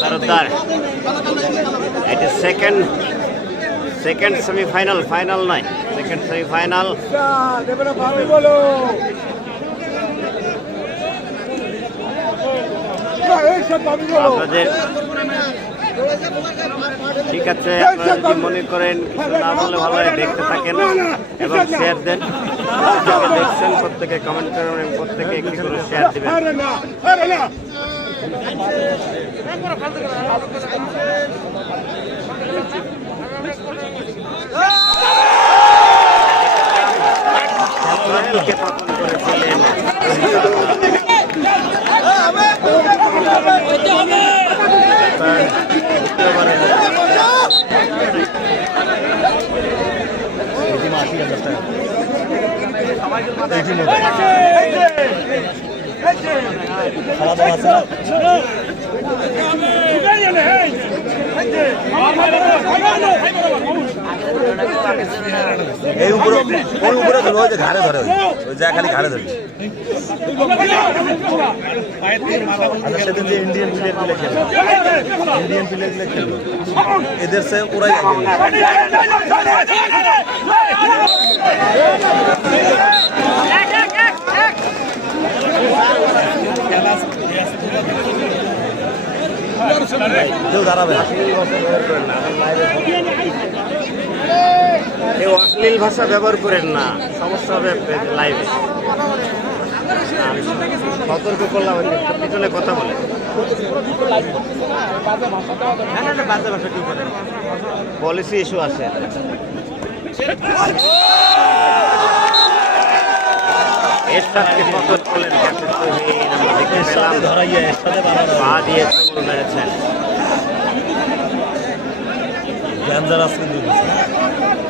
তারদার এটি second second semifinal final নয়। Second semifinal আপনাদের ঠিক আছে আপনারা যদি মনে করেন কিছু না বললে ভালো দেখতে থাকেন এবং শেয়ার দেন। প্রত্যেকে দেখছেন প্রত্যেকে কমেন্ট করেন এবং প্রত্যেকে একটি করে শেয়ার দিবেন। প্রথম করেছিলেন এই টিম আশি হাজার টাকা এই উপরে ঘাড়ে ধরে ওই। যা খালি ঘাড়ে ধরে আচ্ছা সেদিন যে ইন্ডিয়ান প্লেয়ারগুলো খেললো ইন্ডিয়ান প্লেয়ারগুলো এদের সে ওরাই অশ্লীল ভাষা ব্যবহার করেন না, সমস্যা হবে লাইভে সতর্ক করলাম পিছনে কথা বলে। পলিসি ইস্যু আছে। এরশাদকে পতন করলেন ক্যাপ্টেন তুহিন আমরা দেখতে পেলাম। পা দিয়ে চুল মেরেছেন।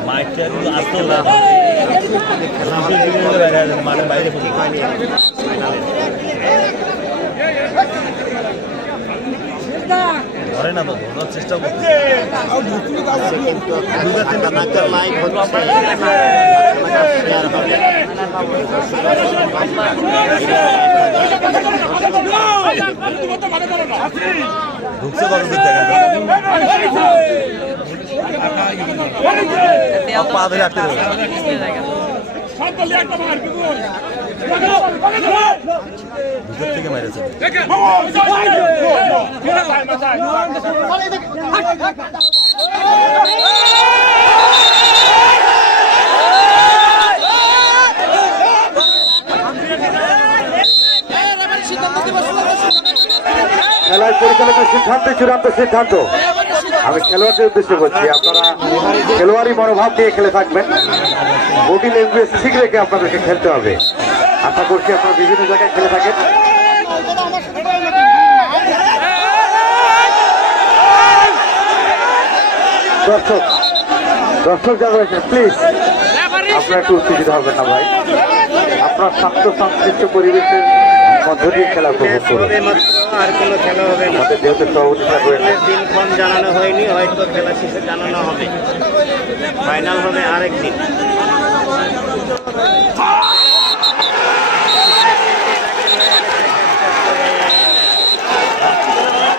মাইকটা আসতে মানে বাইরে ধরে না তো ধরার চেষ্টা করছে। কিন্তু হচ্ছে। ঢুকছে কত দেখেন থেকে মেরেছে খেলার পরিচালকের সিদ্ধান্ত, চূড়ান্ত সিদ্ধান্ত। আমি খেলোয়াড়দের উদ্দেশ্যে বলছি, আপনারা খেলোয়াড়ি মনোভাব নিয়ে খেলে থাকবেন। বডি ল্যাঙ্গুয়েজ ঠিক রেখে আপনাদেরকে খেলতে হবে। আশা করছি আপনারা বিভিন্ন জায়গায় খেলে থাকেন। দর্শক দর্শক যারা রয়েছেন প্লিজ আপনারা একটু উত্তেজিত হবেন না ভাই। আপনার স্বাস্থ্য সংশ্লিষ্ট পরিবেশের মধ্য দিয়ে খেলা উপভোগ করুন আর কোনো খেলা হবে না। যেহেতু সভাপতি সাহেব দিনক্ষণ জানানো হয়নি হয়তো খেলা শেষে জানানো হবে। ফাইনাল হবে আরেক দিন